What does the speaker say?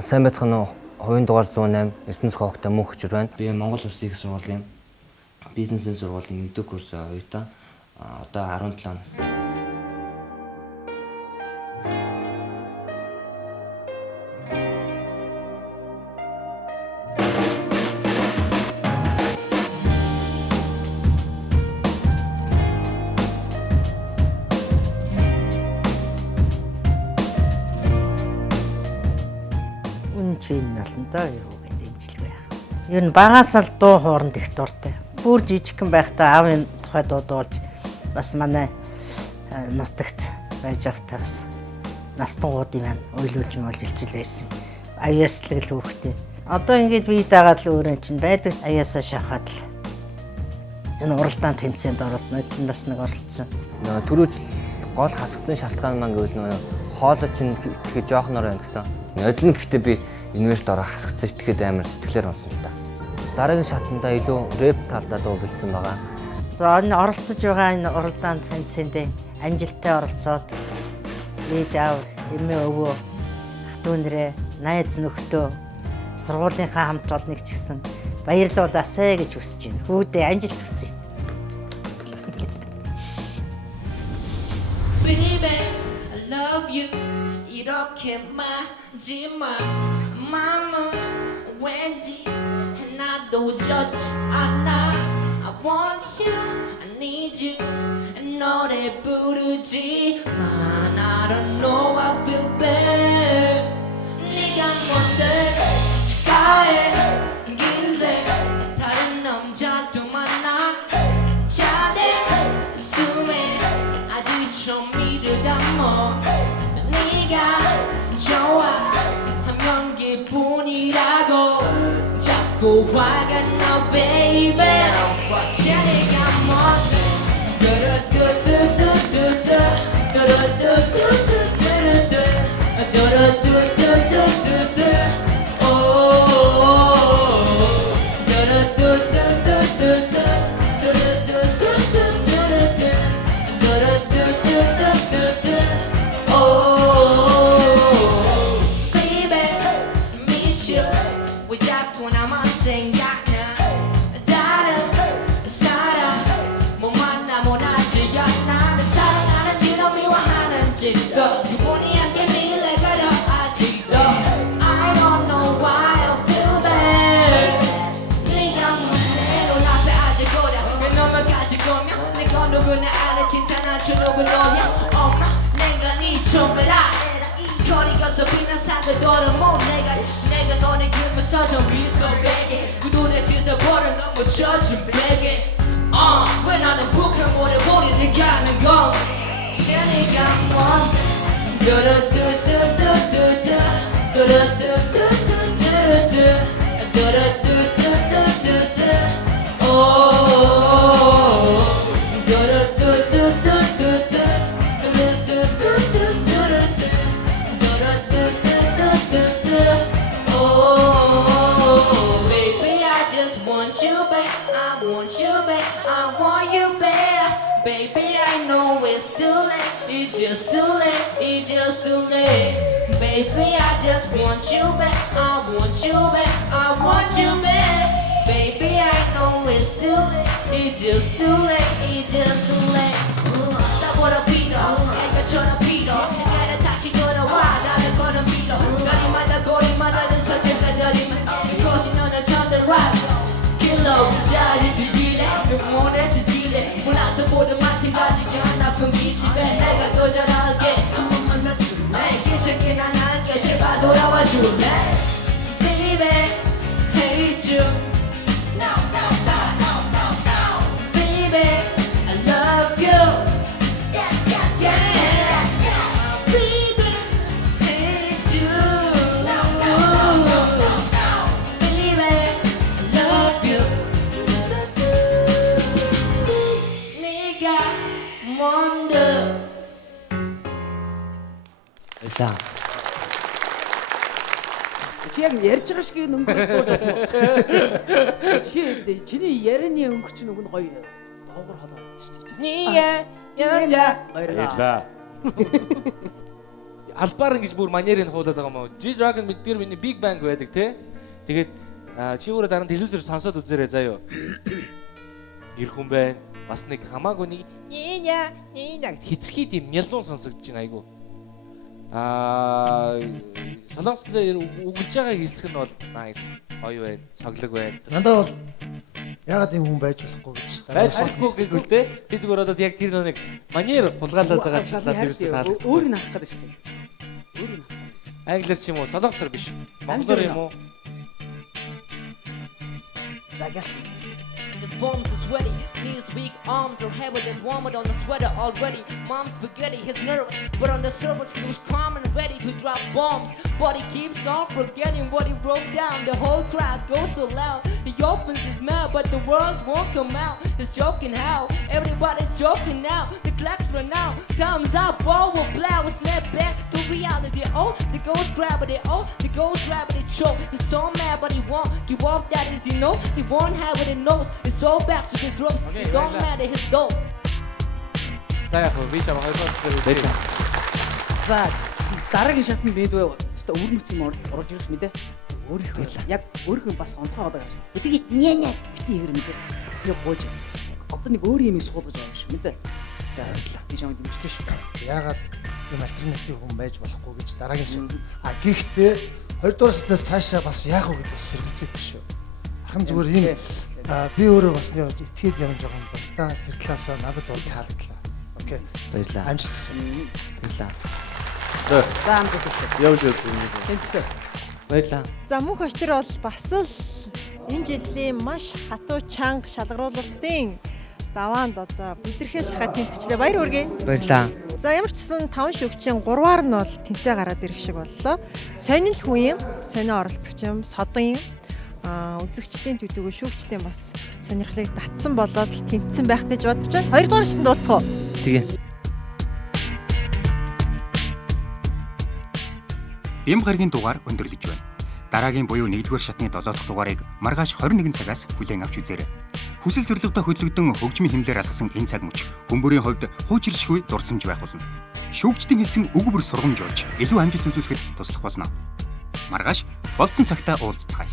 Сайн байцгаана уу? Хувийн дугаар 108 Эрдэнэс хогтой мөнх хүчээр байна. Би Монгол Улсын их сургуулийн бизнесийн сургуулийн 1-р курсын оюутан. Одоо 17 настай. Үнэн болондоо юу гэдэг дэмжлэг байх. Ер нь багаас л дуу хооронд их дуртай. Бүр жижигхэн байхдаа аавын тухай дуудуулж бас манай нутагт байж байхдаа бас настангуудын маань уйлуулж илжил байсан. Аяаслаг л хөөхтэй. Одоо ингэж бие дагаад л өөрөө чинь байдаг аяасаа шахаад л энэ уралдаан тэмцээнд оролцсон. Бас нэг оролцсон. Түрүүж гол хасгацсан шалтгаан маань гэвэл хоолой чинь тэгэхээр жоохноор байна гэсэн. Нодлон гэхдээ би университет ороо хасгацсан ш тэгэхэд амар сэтгэлээр унсан л та. Дараагийн шатанда илүү рэп талдаа дуу бэлдсэн байгаа. За энэ оролцож байгаа энэ уралдаан тэмцээнд амжилттай оролцоод ээж аав, эмээ өвөө, ах дүү нэрээ, найз нөхдөө, сургуулийнхаа хамт олныг ч гэсэн баярлуулаасай гэж хүсэж байна. Хүүдээ амжилт хүсье. Baby, I love you. 이렇게 마지막 맘은 왠지 나도 좋지 않아. I want you, I need you. 노래 부르지만 I don't know I feel bad. 네가 뭔데 가해 긴생 다른 남자도 만나 잘해 숨에 아직 좀 이르다 뭐 네가 좋아하면 기분이라고 자꾸 화가 나 baby 자네가 뭔데 뚜루뚜뚜뚜뚜뚜 뚜루뚜뚜뚜뚜뚜 뚜루뚜뚜뚜뚜뚜 누구나 아는 칭찬해준 누구너냐 엄마 내가 네 좀해라 거리 가서 비난 산들 너는 못 내가 너네 길면서 좀 미소되게 그 눈에 씻어 버려 너무 젖은 베개 왜 나는 북한 모래 네가 하는 건 자네가 뭔데 뚜루뚜뚜뚜뚜뚜 뚜루뚜뚜뚜뚜뚜 뚜루뚜뚜뚜뚜뚜 Baby, I know it's too late. It's just too late. It's just too late. Baby, I just want you back. I want you back. I want you back. Baby, I know it's too late. It's just too late. It's just too late. 싸보라 빌어. 애가처럼 빌어. 내가 다시 돌아와. 나를 거는 빌어. 거리마다 거리마다는 설정과 저리만. 거짓 너는 thunder rock. Killer, 자리지기래. 영원해지기래. 몰라서 모두 마찬가지가 나쁜 기집애 내가 또 잘할게 한 번만 놔줄래 괜찮게 난 할게 제발 돌아와 줄래 Baby, hate you No, no, no, no, no, no Baby, I love you Yeah, yeah, yeah, yeah Baby, hate you No, no, no, no, no, no Baby, I love you 뭔데 За. Чи яг ярьж байгаа шиг өнгөрөхгүй жоо. Чиний ярианы өнгө чинь нөгөө гоё доогор холоо шүү дээ. 네가 여자 баярлаа. албаар ингэж бүр манерыг хуулаад байгаа юм уу? G-Dragon мэдгээр миний Big Bang байдаг те. Тэгээд чи өөрөө дараа нь телевизээр сонсоод үзээрэй заяа. Гэр хүн байна. Бас нэг хамаагүй нэг нээня хитрхий тийм нялуун сонсогдож байна айгу. Солонгослоор үгэлж байгаа хэсэг нь бол nice. Гоё байна. Соглог байна. Надад бол ягаад ийм хүн байж болохгүй гэж Байж болохгүй гэвэл те би зүгээр одоо яг тэр нэг манер хулгаалаад байгаа талаар ерөөсөө таалагдсан. Өөрийг нь авах гэдэг шүү дээ. Өөрийг нь. Англиар ч юм уу, солонгосоор биш. Монголоор юм уу? Загасан. His palms are sweaty, knees weak, arms are heavy. There's vomit on the sweater already. Mom's spaghetti, his nervous, but on the surface he was calm and ready to drop bombs. But he keeps on forgetting what he wrote down. The whole crowd goes so loud. He opens his mouth, but the words won't come out. He's joking how everybody's joking now. The clocks run out, thumbs up, all will blow. Snap back to reality. Oh, the ghost gravity. Oh, the ghost gravity choke. He's so mad, but he won't give up. That is, you know, he won't have what he knows. He's so back to his drums. Okay, It don't right matter his dope. За яг би чам хоёрдугаар зэрэг үү. За дараагийн шатнд бид бай. Өстө өвөрмөц юм орж ирж мэдээ. Өөрийнхөө яг өөрийнхөө бас онцгой байгаа юм. Эдгийг няня бити хэр мэдээ. Тэр гооч. Одоо нэг өөр юм суулгаж байгаа шүү мэдээ. За би чамд дэмжлээ шүү. ягаад ийм альтернатив хүн байж болохгүй гэж дараагийн шиг. Гэхдээ 2 дугаар шатнаас цаашаа бас яах вэ гэдээ сэргэлзээтэй шүү. Ахын зүгээр ийм би өөрөө бас нэг итгэхэд явж байгаа юм бол та тэр талаасаа надад бол таалагдлаа. Окей. Баярлалаа. Амжилт хүсье. Баярлалаа. За амт хүсье. Явж явж. Тэнцлээ. Баярлалаа. За мөнх очир бол бас л энэ жилийн маш хатуу чанга шалгаруулалтын даваанд одоо бүдэрхээ шахаад тэнцчлээ. Баяр хүргэе. Баярлалаа. За ямар ч гэсэн 5 шүвчийн 3-аар нь бол тэнцээ гараад ирэх шиг боллоо. Сонин л хүн юм, сонио оролцогч юм, содон юм. Үзэгчдийн төдийгүй шүүгчдийн бас сонирхлыг татсан болоод л тэнцсэн байх гэж бодож байна. 2 дугаар шатнд уулзах уу? Тэгээ. Бямб гарагийн дугаар өндөрлөж байна. Дараагийн буюу 1-р шатны 7 дахь дугаарыг маргааш 21 цагаас хүлээн авч үзээрэй. Хүсэл зорилготой хөдөлгдөн хөгжмийн хэмнэлээр алгасан энэ цаг мөч хүмүүрийн хувьд хуучиршгүй дурсамж байх болно. Шүүгчдийн хэлсэн үг бүр сургамжуулж илүү амжилт үзүүлэхэд туслах болно. Маргааш болцсон цагтаа уулзцгаая.